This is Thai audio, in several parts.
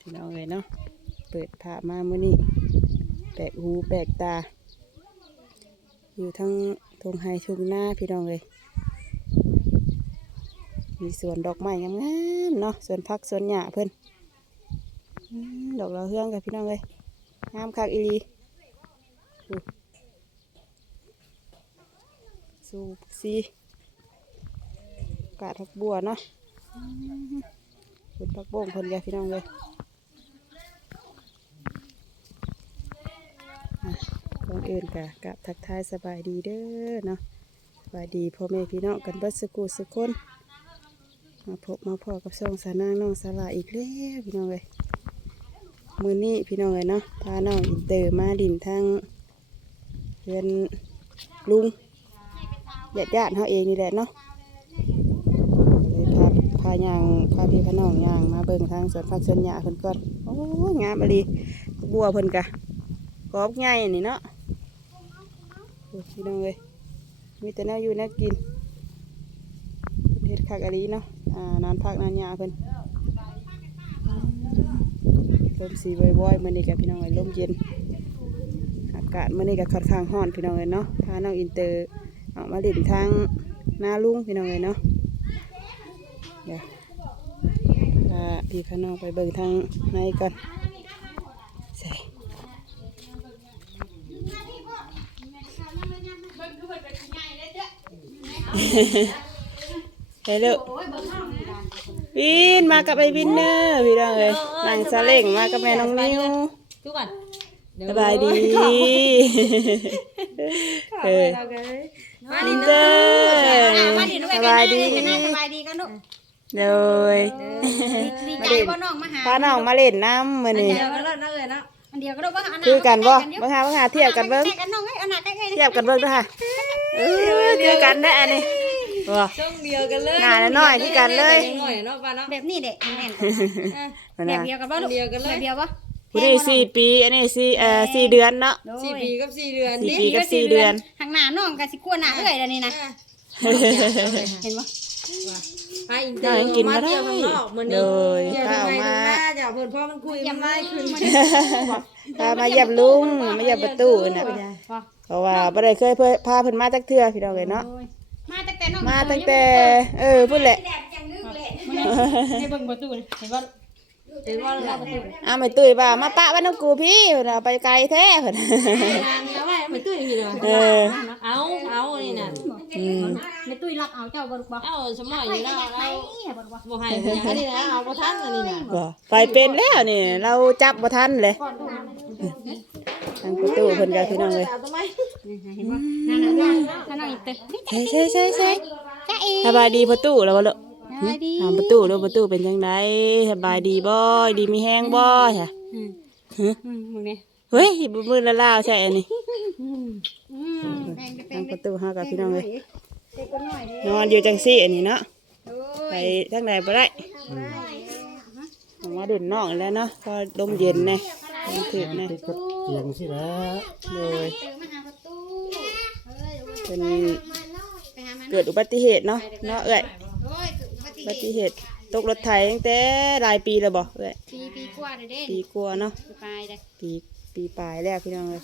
พี่น้องเลยเนาะ เปิดผ้ามาเมื้อนี้แปลกหูแปลกตา อยู่ทั้งทงไฮทงหน้าพี่น้องเลย มีสวนดอกไม้งามๆเนาะ สวนพักสวนหญ้าเพิ่อืมดอกเราเฮืองกับพี่น้องเลย งามคักอีลีสูบซีกาดทักบัวเนาะ เป็นพักโบ่งพิ่นกับพี่น้องเลยก่อนอื่นกะกับทักทายสบายดีเด้อเนาะสบายดีพ่อแม่พี่น้องกันเบิดสกูสุกคนมาพบมาพ่อกับช่องสานางน้องสลาอีกแล้วพี่น้องเลยมือนี้พี่น้องเลยเนาะพาน้องอินเตอร์มาดินทางเรือนลุงญาติญาติๆเขาเองนี่แหละเนาะายางพาพี่พน้องยางมาเบิ่งทางสวนผักสวนหญ้าเพิ่นก่อนโอ้ยงามอลีบัวเพิ่นกะกรอบง่ายนี่เนาะโอ้พี่น้องเลยมีแต่แนวอยู่แนวกินเฮ็ดคักอะลีเนาะอ่านานพักนานหยาเพิ่นลมสีบ่อยๆมื้อนี้กับพี่น้องเลยลมเย็นอากาศมื้อนี้ก็ค่อนข้างร้อนพี่น้องเลยเนาะพาน้องอินเตอร์ออกมาเล่นทางหน้าลุงพี่น้องเลยเนาะ เดี๋ยวพาพี่พาน้องไปเบิ่งทางในก่อนใส่ไปเลยวินมากับไอ้วินเนอร์พี่น้องเลยนั่งซาเล้งมากับแม่น้องนิวทุกวันสบายดีเออมาวิดินเตอร์สบายดี เลยดีใจก็น้องมาหาพาน้องมาเล่นน้ำมือนี่เดี๋ยวก็เลิศนะเอ้ยเนาะอันเดียวก็ลูกว่าอันคือกันบ่มาหามาหาเทียบกันเบิ้งกันน้องไอ้อันน่ะใกล้ๆเทียบกันเบิ้งด้วยค่ะเออคือกันได้อันนี้ว้าช่องเดียวกันเลยหน้าน้อยๆคือกันเลยหน่อยเนาะป้าเนาะแบบนี้เด็กแน่นมันแบนะบเดียวกันบ่ลูกเดียวกันเลยแบบเดียวบ่ผู้นี้สี่ปีอันนี้สี่เอ่อสี่เดือนเนาะสี่ปีกับสี่เดือนสี่ปีกับสี่เดือนทางหน้าน้องก็สิกลัวหน้าเอ้ยแล้วนี่นะเห็นบ่ ไปอินเตอร์มาเที่ยวข้างนอกมื้อเลนี้ยเที่ยวข้าทางวไหนมาทางหน้าจ้ะเพิ่นพ่อมันคุยมันไล่ขึ้นพามาเยี่ยมลุงมาเยี่ยมประตูน่ะเพราะว่าบ่ได้เคยเพิ่นพาเพิ่นมาจักเทื่อพี่น้องเลยเนาะมาตั้งแต่น้องมาตั้งแต่ เออพุ่นแหละแดดจังนึกเลยให้เบิ่งประตูเห็นว่าเห็นว่าเราประตูอ้าวไม่ตุ้ยว่ามาปะบ้านน้องกูพี่เพิ่นเอาไปไกลแท้เพิ่นแล้วว่า ไม่ตุ้ยพี่เนาะเออ เอาเอานี่น่ะอืมในตุ้ยรับเอาเจ้าบ่ลูกบ่เอาสมอยอยู่แล้วเรานี่บ่ลูกบ่บ่ให้เพิ่นอันนี้นะเอาบ่ทันอันนี้น่ะบ่ไปเป็นแล้วนี่ เราจับบ่ทันเลยทางประตูเพิ่นก็พี่น้องเลยเอาทำไมเห็นบ่นั่นน่ะน้องถ้าน้องอีกเตะใช่ใช่ใช่ใช่จ้าเอ๋สบายดีประตูแล้วบ่ลูกสบายดีถามประตูดูประตูเป็นจังไดสบายดีบ่ดีมีแฮงบ่จ้ะอืมฮะอืมมึงนี่ เฮ้ยมือละลาวใช่อันนี้อืมแบ่งๆทางประตูเฮากับพี่น้องเลยเด็กก็น้อยเด้นอนอยู่จังซี่อันนี้เนาะโอ้ไปยทางไหนบ่ได้ออกมาเด่นนอกแล้วเนาะพอลมเย็นแน่ลมถึกแน่ติดกับเตียงสิแล้วเลยเดินมาหาประตูเฮ้ยเป็นไปหามันเกิดอุบัติเหตุเนาะเนาะเอ้ยโอ้ยเกิดอุบัติอุบัติเหตุเหตุตกรถไถตั้งแต่หลายปีแล้วบ่เอ้ยปีปีกว่าเลยเด้ปีกว่าเนาะไปเลย ปีปีปลายแล้วพี่น้องเลย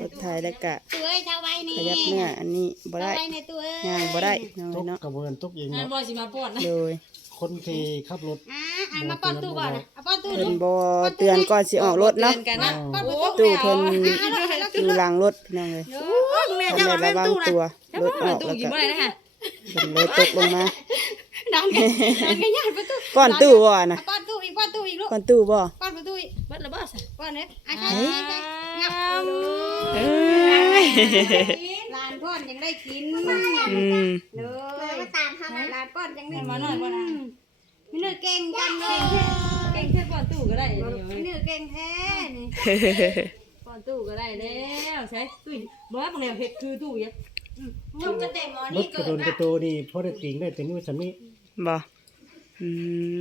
รถไถแล้วก็ตัวเอ้ยเจ้าไว้นี่ขยับเนื้ออันนี้บ่เจ้าได้ไว้ในตัวเอ้ยย่างบ่ได้พี่น้องตเลกยเนาะกระเบินตกเองอันเนาะบ่สิมาปวดนะโดยคนที่ขับรถอ่าอ่ามาป้อนตู้ก่อนนะเอาป้อนตู้เพิ่ดูนบ่เตือนก่อนสิออกรถเนาะตือนกันนะป้อนประโอ้ตูตู้เพิ่นอ่าแล้วแล้วอยู่หลังรถพี่น้องเลยโอ้ยแม่ต้องเจ้าได้เอาระไว้วังตู้นะตัวรถออกตู้แล้วอยู่ก็บ่ได้นะคะเพิ่นเลยตกลงมาดันกันดันกันญาติประตูก้อนตู้บ่น่ะเอาป้อนตู้อีกป้อนตู้อีกลูกก้อนตู้บ่ บ่ซะป้อนเลยอะใช่เฮ้ยใช่งับเอ้ยลานป้อนยังได้กินอืมเลยมาตามทำลานป้อนยังได้มาหน่อยป้อนมีเนื้อเก่งจังเลยเก่งแค่ปอนตู้ก็ได้มีเนื้อเก่งแท้นี่ปอนตู้ก็ได้แล้วใช้ตู้บ่ว่าบางแนวเฮ็ดคือตู้ยังยกกระเตะหมอรนี่ถกเกิระดโดนกระโตนี่พอได้ติงได้แต่มือสำนี้บ่อืม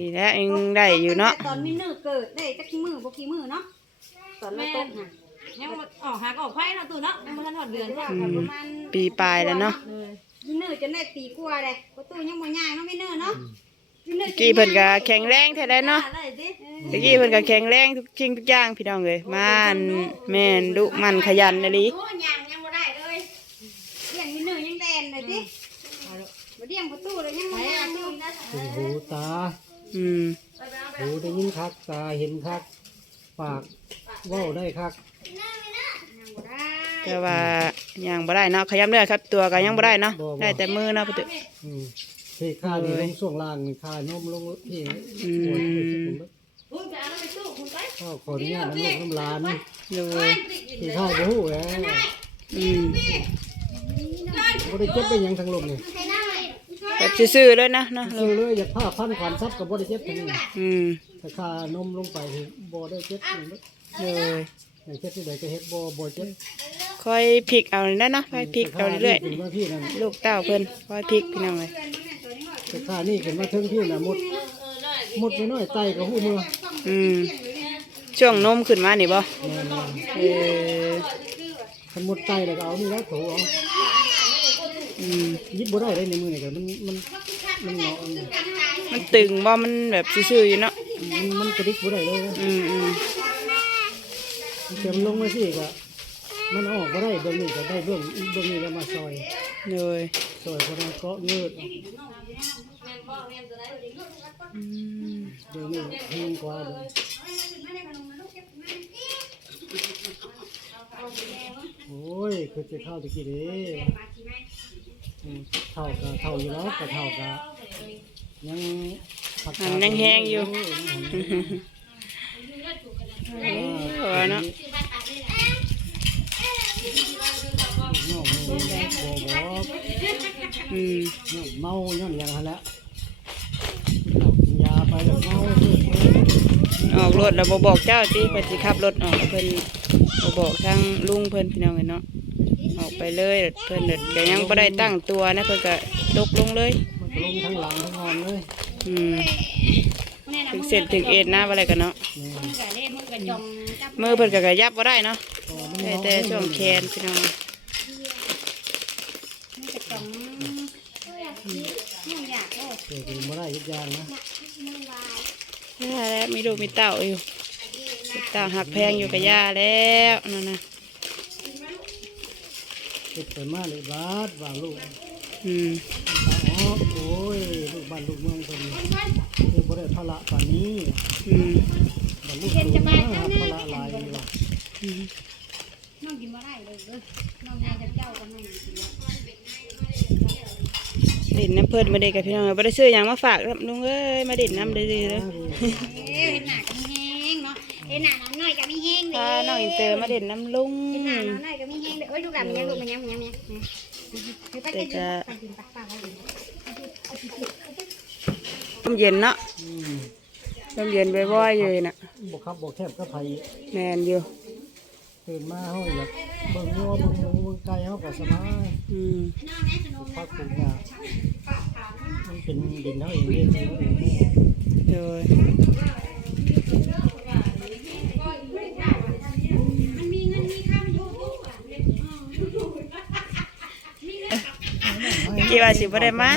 ดีแล้วยังได้อยู่เนาะตอนมีเนื้อเกิดได้จักมือบ่กี่มือเนาะตอนเราตกน่ะยังออกหากออกไฟเนาะตู้เนาะยังบ่ทันฮอดเดือนว่าเนาะประมาณปีปลายแล้วเนาะเออมีเนื้อจนได้ปีกว่าเลยประตูยังบ่ย่างเนาะมีเนื้อเนาะกี้เพิ่นก็แข็งแรงแท้ๆเนาะได้ดิตะกี้เพิ่นก็แข็งแรงทุกสิ่งทุกอย่างพี่น้องเอ้ยมันแม่นดุมันขยันนะลิโอ้ยังยังบ่ได้เลยเลี้ยงมีหนึ่งยังแดนเลยดิบ่เลี้ยงประตูเลยยังบ่ได้ดูนะเป็นหูตา อืมหูได้ยินคักตาเห็นคัก ปากเว้าได้คักยังบ่ได้แต่ว่ายังบ่ได้เนาะขยับเนื้อครับ ตัวก็ยังบ่ได้เนาะได้แต่มือเนาะพุทธอืมที่ข้านี่ลงช่วงล่างนี่ข้านมลงที่อืมโอ้ยรู้สึกผมคุณไปเอาไปตู้คุณไปก็ขออนุญาตน้ำลูกน้ำหลานดูที่ข้าบ่ฮู้แหละอืมบ่ได้เจ็บเป็นหยังทางลมนี่ใส่หน้าเลย แบบซื่อๆเลยนะเนาะซื้อเลยอยากผ้าพันขวานซับก็บ่ได้เจ็บทางนี้อืมแต่ข้านมลงไปนี่บ่ได้เจ็บนี่เลยอย่างเจ็บที่ใดก็เฮ็ดบ่บ่เจ็บค่อยพลิกเอาได้เนาะค่อยพลิกเอาเรื่อยขึ้นมาพี่นั่นๆลูกเต้าเพิ่นค่อยพลิกพี่น้องเอ้ยแต่ข้านี่ขึ้นมาถึงพี่น่ะหมดหมดไปน้อยไตก็ฮู้มืออืมช่วงนมขึ้นมานี่บ่แม่นเออๆคันหมดไตแล้วก็เอานี่แล้วโถเอา อืมหยิบบ่ได้เลยในมือนี่ก็มันมันมันเนาะมันตึงบ่มันแบบซื่อๆอยู่เนาะมันมันกระดิกบ่ได้เลยนะอืมอืมมันเข็มลงมาสิก็มันเอาออกบ่ได้เบิ่งนี่ก็ได้เบิ่งเบิ่งนี่แล้วมาซอยเลยซอยบ่ได้เกาะเงืดอืมเดี๋ยวนี้แห้งกว่าเด้อโอ้ยคือจะเข้าตะกี้เด้อืม เท่าก็เท่าอยู่แล้วก็เท่าก็ยังผักมันยังแห้งอยู่ เออเออเนาะน้องนี่บ่บอกอืมน้องเมาย้อนอย่างหั่นแหละกินยาไปแล้วเมาเด้อออกรถแล้วบ่บอกเจ้าติเพิ่นสิขับรถออกเพิ่นบ่บอกทางลุงเพิ่นพี่น้องเอ้ยเนาะออก ไปเลยเพิ่นเด็ดก็ยังบ่ได้ตั้งตัวนะเพิ่นก็ตกลงเลยมันก็ลงทั้งหลังทั้งนอนเลยอืมถึงเสร็จถึงเอ็ดนะว่าอะไรกันเนาะนี่มึงก็เล่มึงก็จองจับมือเพิ่นก็กระยับบ่ได้เนาะพอมันแต่เมาแต่ช่วงแขนพี่น้องมึงก็จองมึงอยากโอ้เกิดมาได้อีกอย่างนะมึงวายย่าแล้วมีลูกมีเต้าอยู่มีเต้าหักแพงอยู่กับย่าแล้วนั่นน่ะ เกิดไปมาเลยบาดวางลูกอืมอ๋อโอ้ยลูกบ้านลูกเมืองคนนี้เรียกว่าได้พละป่านนี้อืมบ้านลูกสูงมากพละหลายอยู่ว่ะอืมน้องกินบ่ได้เลยเด้อน้องนายจะเจ้าก็ไม่กินแล้วดินน้ำเพิ่นมาเด็กกับพี่น้องบ่ได้ซื้อหยังมาฝากครับลุงเอ้ยมาดินน้ำได้ดีเลยเอ้ยเห็นหน้าก็มีแห้งเนาะเห็นหน้าน้องน้อยก็มีแห้งเด้พาน้องอินเตอร์มาเด่นน้ำลุงเห็นหน้าน้องน้อยก็มีแห้งเด้อเอ้ ยลูกหลานมันยังลูกมันยังมันยังมันยังเดี๋ยวไปกินไปกินปักปักไว้ดิลมเย็นเนาะอืมลมเย็นบ่อยๆอยู่น่ะบกครับบกแคบก็ไผแม่นอยู่ตื่นมาเฮาอยากเบิ่งวัวเบิ่งหมูเบิ่งไก่เฮาก็สบายอืมพักปลูกหญ้ามันเป็นดินเฮาเองเลี้ยงเองเองโดย มันมีเงินมีค่ามันอยู่ทุกอะ กี่ว่าสิบ่ได้มา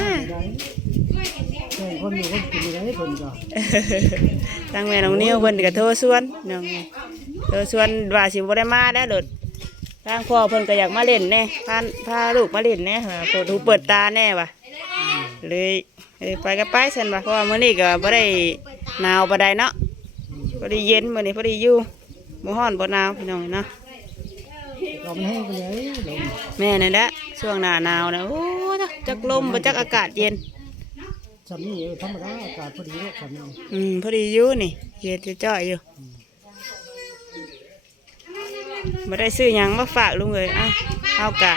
ใช่คนอยู่คนกินอยู่ได้คนก็ทางแม่น้องนิ้วเพิ่นก็โทรชวนน้องโทรชวนว่าสิบ่ได้มาแล้วโดดทางพ่อเพิ่นก็อยากมาเล่นแน่พาพาลูกมาเล่นแน่ค่ะเปิดหูเปิดตาแน่ว่ะเลยเลยไปก็ไปซั่นว่ะเพราะว่ามื้อนี้ก็บ่ได้หนาวบ่ได้เนาะบ่ได้เย็นมื้อนี้บ่ได้อยู่บ่ร้อนบ่หนาวพี่น้องเนาะเรามันแห้งไปเลยลมแม่นั่นแหละช่วงหน้าหนาวนะโอ้ จักลมบ่จักอากาศเย็นจำนี่เออธรรมดาอากาศพอดีเลยจำนี่อืมพอดีอยู่นี่เย็นจะจ่อยอยู่ไม่ได้ซื้อหยังมาฝากลุงเลยอ้าวเอากะ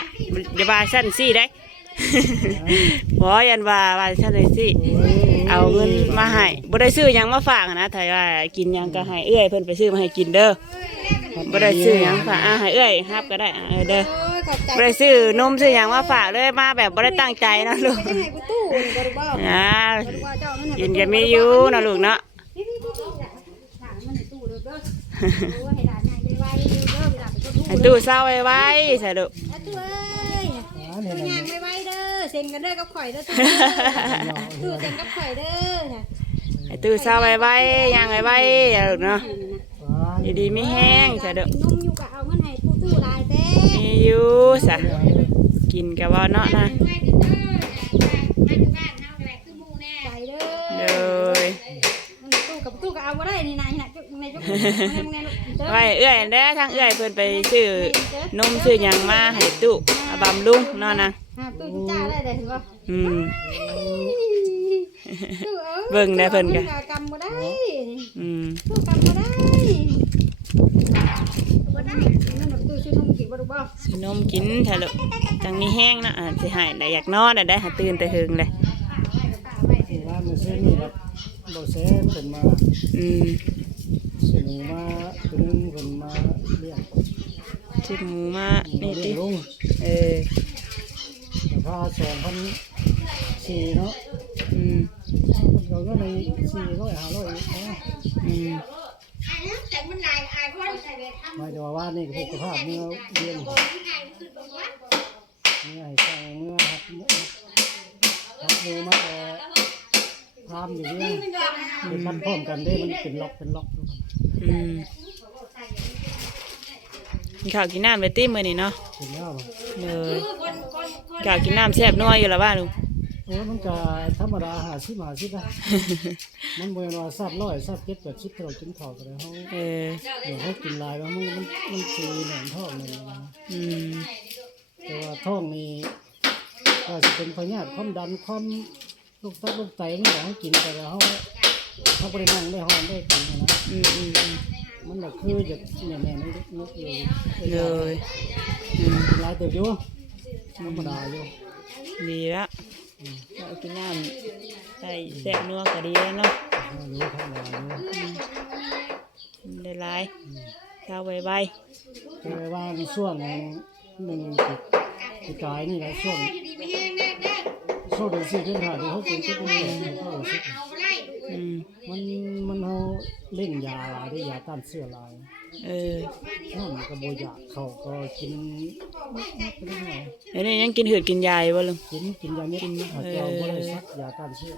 อย่าบาสั้นซี่ได้บอยันว่าว่าสั้นเลยสิเอาเงินมาให้บ่ได้ซื้อหยังมาฝากนะถ้าว่ากินหยังก็ให้เอื้อยเพิ่นไปซื้อมาให้กินเด้อบ่ได้ซื้อหยังฝากอะให้เอื้อยรับก็ได้อะเออเด้อโอ้ย ขอบใจบ่ได้ซื้อนมซื้อหยังมาฝากเลยมาแบบบ่ได้ตั้งใจนะลูกให้กูตู้นี่บ่รู้บ่อ่าบ่รู้ว่าเจ้านั่นน่ะกินก็มีอยู่นะลูกเนาะนี่นี่นี่นี่หลานมันในตู้เด้อเด้อโอ้ยให้หลานใหญ่ไปไว้เด้อเด้อเวลาไปก็ตู้ให้ตู้เศร้าไว้ไว้ใส่ลูกเอาตู้เอ้ยอ่าเนี่ยตู้นะยางไปไว้เด้อเซ็นกันเด้อกับข่อยเด้อตู้เซ็นกับข่อยเด้อค่ะให้ตื่นเช้าไว้ไว้ย่างไว้ไว้อย่าลูกเนาะอยู่ดีไม่แห้งจ้ะเด้อกินนมอยู่ก็เอาเงินให้ตู้ตู้ลายเต้มี อยู่ซะกินกับว่าเนาะนะไปเด้เลอยตู้กับตู้ก็เอาบ่ได้นี่นายนะจุกในจุกในลูกเด้อไว้เอื้อยเด้อทางเอื้อยเพิ่นไปซื้อนมซื้อหยังมาให้ตุเอาบำรุงเนาะนะอ่าตู้จ้าได้เด้อเห็นบ่อืมตู้เอ้ยเบิ่งได้เพิ่นก็กำบ่ได้อืมตู้กำบ่ได้บ่ได้นั่นตู้ชื่อนมกิน บ่ลูกบ่ซื้อนมกินเถอะลูกจังมีแห้งเนาะอ่าสิให้ได้อยากนอนน่ะได้หาตื่นแต่หึงเลยร้านมือซื้อนี่ครับบ่แซ่เป็นมาอืมซื้อหมูมาตัวนึงเพิ่นมาเลี้ยงซื้อหมูมาหมูนี่เลี้ติยงลุงเออราคาสองพันสี่เนาะอืมมันก็ก็ในสี่ร้อยห้าร้อยเนาะอืมหมาย ถึงว่าว่านี่ก็พวกสภาพเมื่อเรียนเมื่อให้สร้างเมื่อครับครับหมูมาแต่ทำอยู่เรื่อยมันพันพร้อมกันได้มันเป็นล็อกเป็นล็อกทุกคนอืมกินข้าวกินน้ำไปติ้มือนี่เนาะเนแล้วบ่เลยข้าวกินน้ำแซ่บนัวอยู่ล้วว่าลุง โอ้มันก็ธรรมดาหาสิบหาสิบนะ มันบ่แม่นว่าทราบร้อยทราบเจ็ดแปดสิบเรากินข้าวก็ได้เฮาเออ เดี๋ยวเขากินหลายแล้วมันมันมันสีหนอนท้องนี่นะอืม แต่ว่าท้องนี่ก็จะเป็นพยาธิความดันความลูกตับลูกไตมันก็ให้กินแต่ว่าเขาเขาบ่ได้นั่งได้ห้องได้กินนะ อืมอืมอืมมันก็คือจะเนี่ยแม่นี่นึกอยู่เลยอืมหลายเติบอยู่ธรรมดาอยู่ดีละ ข้าวกินน้ำได้แซ่บนัวก็ดีแล้วเนาะรู้ธรรมดาอยู่ได้หลายข้าวไวแต่ว่าในช่วงหนึ่งติดติดกายนี่แหละช่วงช่วงเดือนสี่เดือนห้าเดือนหกเดือนเจ็ดเดือนแปดเดือนเก้าเดือนสิบๆอืมมันมันเอาเล่งยาหลายได้ยาต้านเสื้อหลาย เออนั่นก็บ่อยากเขาก็กินไปได้ไงเดี๋ยวนี้ยังกินเหือดกินยาอยู่บ่ลุงกินกินยาเม็ดนะเขาจะเอาบ่ได้ซักยาต้านเสื้อ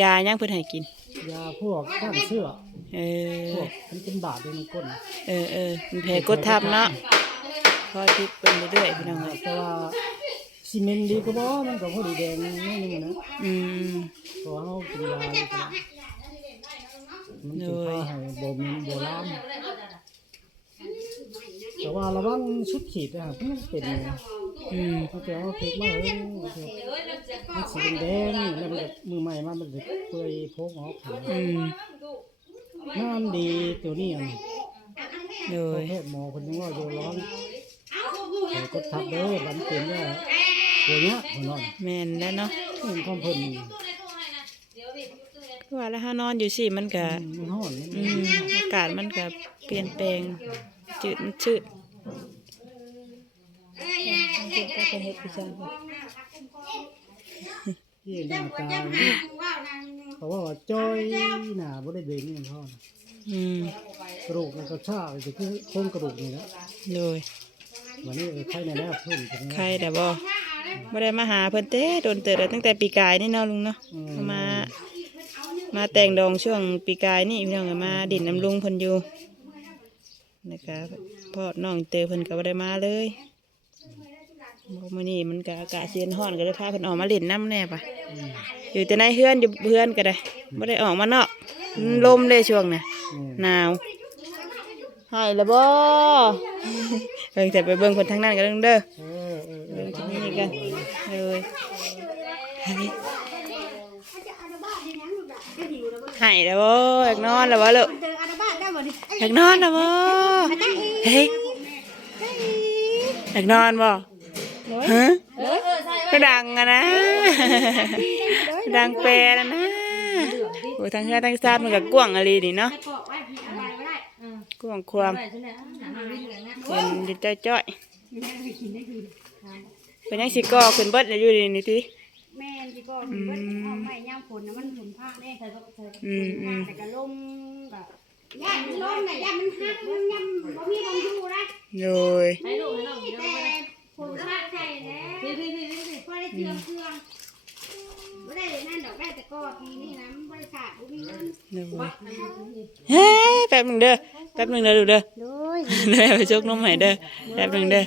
ยายังเพิ่นให้กิน ยาพวกต้านเสื้อเออพวกมันเป็นบาดด้วยมันก้นเออเออมันแผลกดทับเนาะพอทิพย์เป็นเรื่อยๆพี่น้องเอ้ยแต่ว่าซีเมนต์ดีก็บ่มันก็พอดีแดงนิดนึงนะอืมเพราะว่าเขากินยานี่ก็มันเป็นผ้าให้บ่เหม็นบ่ล้าม แต่ว่าระวังชุดขีดนะครับมันเป็นอืมเขาจะเอาพริกมาเฮ้ยมันสีแดงๆแล้วมันก็มือใหม่มามันจะเปื่อยโพกออกอืมงามดีตัวนี้อะเลพยแพทย์หมอคนนึงว่าอยู่ร้อนเดี๋ยวกดทับเด้อบันเต็มเนี่ยตัวเนี้ยคนนอนแม่นแล้วเนาะเห็นความเพิ่นว่าแล้วถ้านอนอยู่สิมันก็มันห้อนอืมอากาศมันก็เปลี่ยนแปลง จืดมันชืดก็จะเฮ็ดพี่จ้าที่หน้าตาเนี่ยเขาว่าว่าจ้อยหน้าบ่ได้เบ่งนี่มันห้อนอืมกระดูกมันก็ชาไปคือโครงกระดูกนี่นะเลยวันนี้ไข้ในแนวเพิ่นเป็นใครแต่บ่บ่ได้มาหาเพิ่นเต้โดนเติดแล้วตั้งแต่ปีกายนี่เนาะลุงเนาะมา มาแต่งดองช่วงปีกายนี่พี่น้องก็มาดินน้ำลุงเพิ่นอยู่ นะครับพ่อน้องเตอเพิ่นก็บ่ได้มาเลยบ่มื้อนี้มันก็อากาศเย็นร้อนก็เลยพาเพิ่นออกมาเล่นน้ำแน่ปะอยู่แต่ในเฮือนอยู่เฮือนก็ได้บ่ได้ออกมานอกมันลมเลยช่วงน่ะหนาวหายแล้วบ่เบิ่งแต่ไปเบิ่งคนทางนั้นกันเด้อเด้อเออเออเอเบิ่องที่นี่กันเลยหายแล้วบ่อยากนอนแล้วบ่ลูกเจ ออาราบ้าได้บ่ดิอยากนอนแล้วบ่เฮ้ยอยากนอนบ่ฮะก็ดังอะนะดังแปรแล้วนะโอ้ยทางเฮือทางซาดมันก็กว้างอะไรนี่เนาะเกาะไว้พี่เอาไว้ไว้ได้กว้างความได้ใช่ไหมหนังวิ่งกันนะเป็นดิจ้อยจ้อยเป็นยังสิก่อขึ้นเบิดเลยอยู่ดีนี่ติแม่นสิก็เบิดเอาไม้ย่างฝนน่ะมันฝนผ้าแน่ใส่ก็ใส่อืมอืมแต่ก็ลมก็ ย่านมันลมน่ะย่านมันหักมันย่ำบ่มีลมอยู่นะโดยให้ลูกให้น้องเดี๋ยวแต่ไปฝผมชาติใช่แล้วพี่พี่พี่พี่พอได้เชื่อเครื่องไม่ได้นั่นดอกได้แต่ก็ปีนี้นะไม่ได้ขาดบุ้มีเงินเดี๋ยวไว้เฮ้ยแป๊บหนึงเด้อแป๊บหนึงเด้อดูเด้อโดยเด้อไปจกนมให้เด้อแป๊บหนึงเด้อ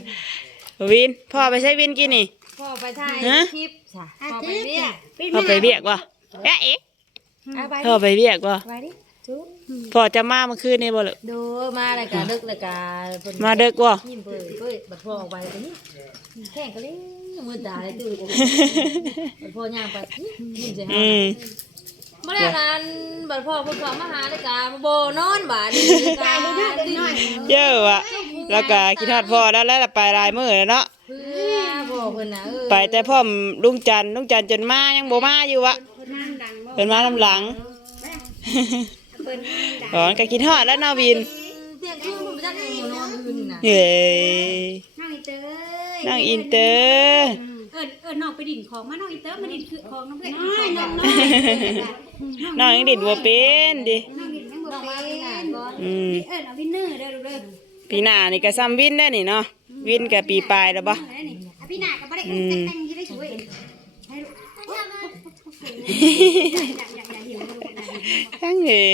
วินพ่อไปใช้วินกินนี่พ่อไปถ่ายฮะคลิปจ้ะอาพ่อไปทิตย์เรียกพ่อไปเรียกว่ะเอ๊ะเอ๊ะเอาไปพ่อไปเรียกว่ะไปดิ จุ๊บพ่อจะมาเมื่อคืนนี่บ่ล่ะดูมาเลยกะดึกเลยกะเพิ่นมาเด็กว่ะยิ้มเปิดเปิดบัดพ่อออกไปตัวนี้แข่งกันเลยมือตาเลยตื่นบัดพ่อย่างไปยิ้มใส่อืหามเมื่อไหร่นั้นบัดพ่อเพิ่นเข้ามาหาเลยกะบ่นอนบาดนี้กะดิ้นเยอะว่ะแล้วก็คิดฮอดพ่อแล้วแล้วไปหลายมื้อแล้วเนาะเพื่อพ่อเพิ่นน่ะเออไปแต่พ่อมลุงจันทร์ลุงจันทร์จนมายังบ่มาอยู่วะน้ำดังบ่เป็นมาลำหลัง เปิ้นน้ำดังอ๋อก็คิดฮอดแล้วนาวินเที่ยงคืนเพิ่นไปจักให้นอนคืนน่ะเฮ้ยน้องอีเตยนั่งอินเตอร์เอิญเอิญน้องไปดิ่นของมาน้องอีเตยมาดิ่นคือของน้องเพื่อนน้อยน้องน้อยน้องยังดิดบัวเป็นดิน้องดิ่นยังบ่น้องมาเป็ที่หน้านก่อนอืมเอิญเอาวินเนอร์เด้อลูกเด้อปีหน้านี่ก็ซ้ำวินได้นี่เนาะวินกับปีปลายแล้วบ่ได้นี่อะพี่หน้าก็บ่ได้อุ้มแต่แต่งยี่ได้สวยให้ลูก ทั้งเอ้ย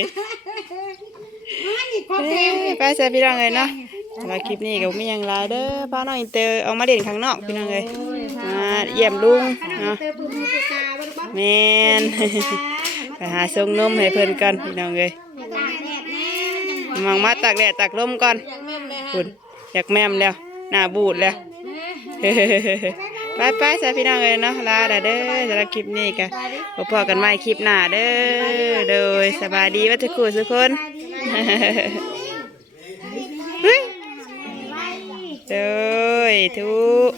มานี่พอเอ้เต็มยไปใส่พี่น้องเลยเนาะสำหรับคลิปนี้ก็มีหยังหลายเด้อพาน้องอินเตอร์ออกมาเด่นข้างนอกพี่น้องเลยมาเยี่ยมลุงน้องเนาะเตยปูมือปูตาบ่ได้บ่แม่นไปหาส่งนมให้เพิ่นกันพี่น้องเลยตาแดดแน่จังหวะมองมาตากแดดตากลมก่อนยังแม่นเลยฮะคุณอยากแม่มแล้วหน้าบูดแล้ว ไปไปๆสาพี่น้องเลยเนาะลาเด้อเด้อสำหรับคลิปนี้กันพบกันใหม่คลิปหน้าเด้อโดยสบายดีวัทุกคนทุกคนเฮ้ยโดยทุก